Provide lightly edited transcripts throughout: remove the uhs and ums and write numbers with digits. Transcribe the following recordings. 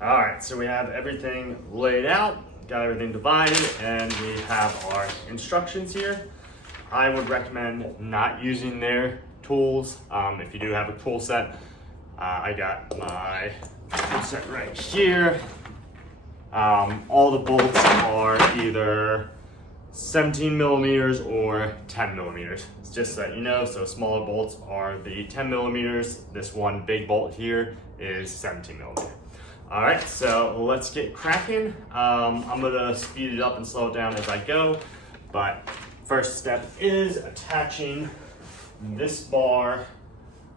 All right, so we have everything laid out, got everything divided, and we have our instructions here. I would recommend not using their tools. If you do have a tool set, I got my tool set right here. All the bolts are either 17 millimeters or 10 millimeters. It's just so that you know, so smaller bolts are the 10 millimeters. This one big bolt here is 17 millimeter. All right, so let's get cracking. I'm gonna speed it up and slow it down as I go, but first step is attaching this bar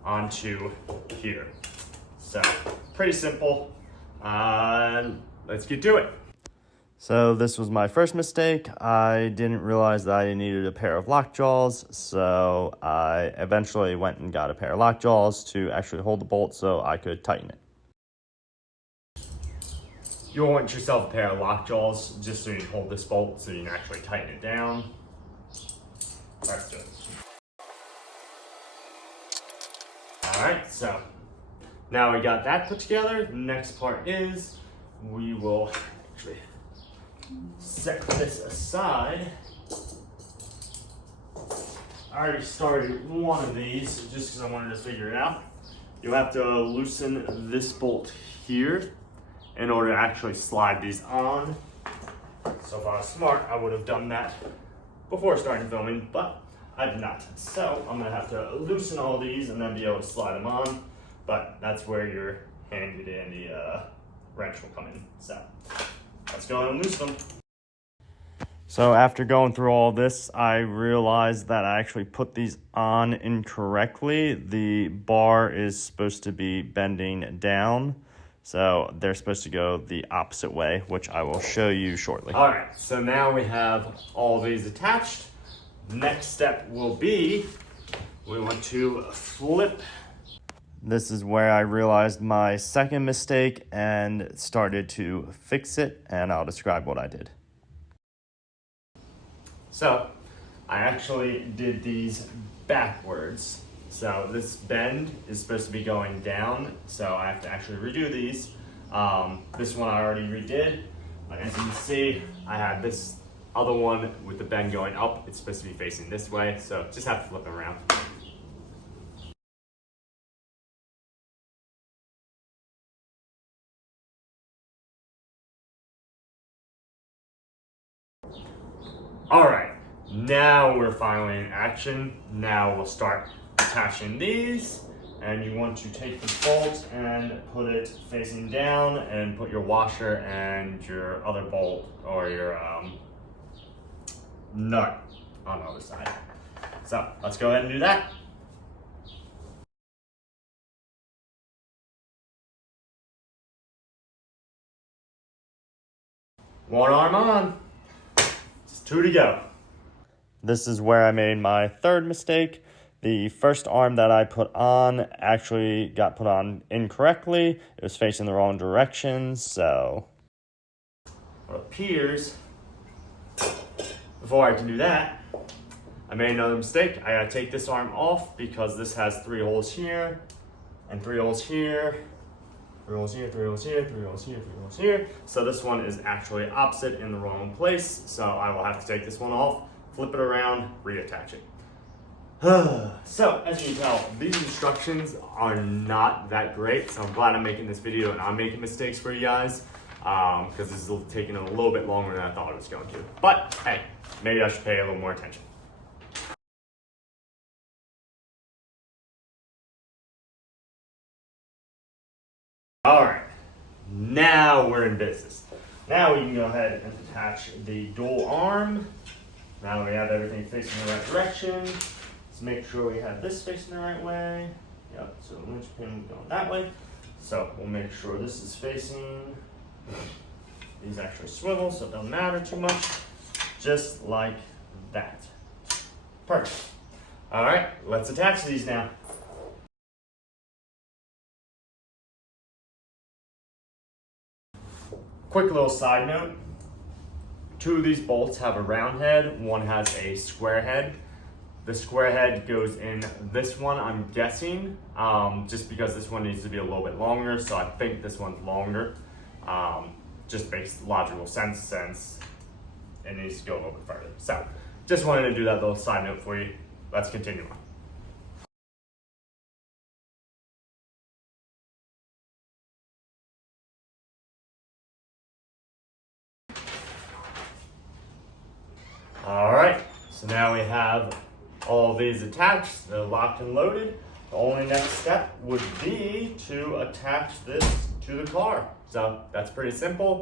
onto here. So pretty simple. Let's get to it. So this was my first mistake. I didn't realize that I needed a pair of lockjaws, so I eventually went and got a pair of lockjaws to actually hold the bolt so I could tighten it. You'll want yourself a pair of lockjaws just so you can hold this bolt so you can actually tighten it down. Let's do it. All right, so now we got that put together. The next part is we will actually set this aside. I already started one of these just because I wanted to figure it out. You'll have to loosen this bolt here in order to actually slide these on. So if I was smart, I would have done that before starting filming, but I did not. So I'm gonna have to loosen all these and then be able to slide them on, but that's where your handy dandy wrench will come in. So let's go and loosen them. So after going through all this, I realized that I actually put these on incorrectly. The bar is supposed to be bending down, so they're supposed to go the opposite way, which I will show you shortly. All right, so now we have all these attached. Next step will be, we want to flip. This is where I realized my second mistake and started to fix it, and I'll describe what I did. So I actually did these backwards. So this bend is supposed to be going down, so I have to actually redo these. This one I already redid. As you can see, I had this other one with the bend going up. It's supposed to be facing this way, so just have to flip it around. All right, now we're finally in action. Now we'll start attaching these, and you want to take the bolt and put it facing down and put your washer and your other bolt or your nut on the other side. So let's go ahead and do that. One arm on. Two to go. This is where I made my third mistake. The first arm that I put on actually got put on incorrectly. It was facing the wrong direction, so it appears, before I can do that, I made another mistake. I gotta take this arm off because this has 3 holes here, and 3 holes here, 3 holes here, 3 holes here, 3 holes here, 3 holes here. So this one is actually opposite in the wrong place. So I will have to take this one off, flip it around, reattach it. So as you can tell, these instructions are not that great. So I'm glad I'm making this video and I'm making mistakes for you guys because this is taking a little bit longer than I thought it was going to. But hey, maybe I should pay a little more attention. All right, now we're in business. Now we can go ahead and attach the dual arm. Now we have everything facing the right direction. Let's make sure we have this facing the right way. Yep, so the linchpin going that way. So we'll make sure this is facing, these actually swivel, so it doesn't matter too much. Just like that. Perfect. All right, let's attach these now. Quick little side note, 2 of these bolts have a round head, one has a square head. The square head goes in this one, I'm guessing, just because this one needs to be a little bit longer, so I think this one's longer. Just makes logical sense since it needs to go a little bit further. So just wanted to do that little side note for you. Let's continue on. All right, so now we have all these attached, they're locked and loaded. The only next step would be to attach this to the car. So that's pretty simple.